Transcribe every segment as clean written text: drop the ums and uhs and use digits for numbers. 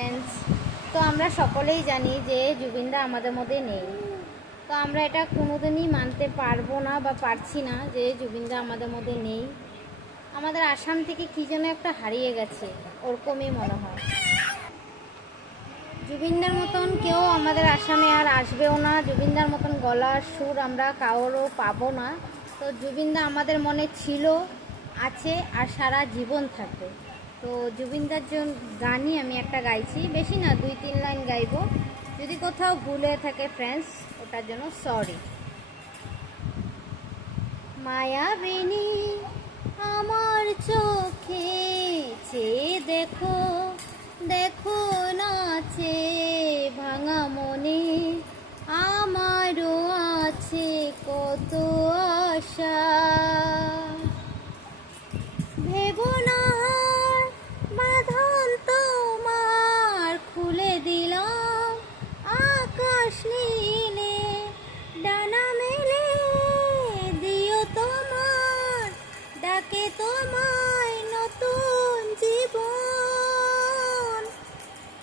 Friends, তো আমরা সকলেই জানি যে জুবিনদা আমাদের মধ্যে নেই। তো আমরা এটা কোনোদিনই মানতে পারবো না বা পারছি না যে জুবিনদা আমাদের মধ্যে নেই। আমাদের আসাম থেকে কী যেন একটা হারিয়ে গেছে, ওরকমই মনে হয়। জুবিনদার মতন কেউ আমাদের আসামে আর আসবেও না, জুবিনদার মতন গলার সুর আমরা কারোরও পাবো না। তো জুবিনদা আমাদের মনে ছিল, আছে আর সারা জীবন থাকবে। তো জুবিনদার জন্য গানই আমি একটা গাইছি, বেশি না, 2-3 লাইন গাইবো। যদি কোথাও ভুলে থাকে ফ্রেন্ডস, ওটার জন্য সরি। মায়াবিনী আমার চোখে চেয়ে দেখো, দেখো নাচে ভাঙা মনে, আমারও আছে কত আশা। ভেবো না বাঁধন তোমার খুলে দিলাম, আকাশ নীলে ডানা মেলে দিও তোমার ডাকে তোমায় নতুন জীবন।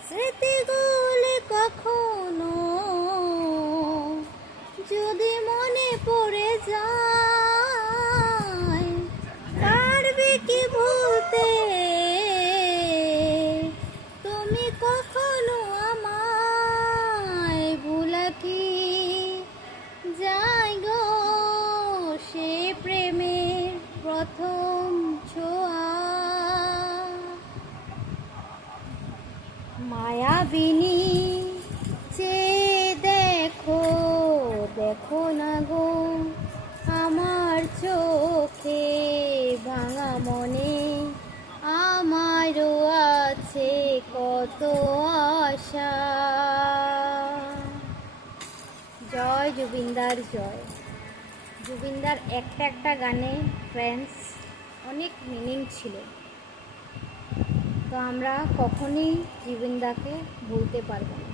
স্মৃতিগুলি কখনো যদি মনে পড়ে যায়, পারবে কি ভুলতে তুমি কখনো আমায়? ভুলা কি যায় গো সে প্রেমের প্রথম ছোঁয়া? মায়াবিনী চেয়ে দেখো, দেখো না গো আমার চোখে ভাঙা মনে, আমারও আছে কত আশা। জয় জুবিনদার জয়। জুবিনদার একটা একটা গানে ফ্রেন্ডস অনেক মিনিং ছিল। তো আমরা কখনই জুবিনদাকে ভুলতে পারবো না।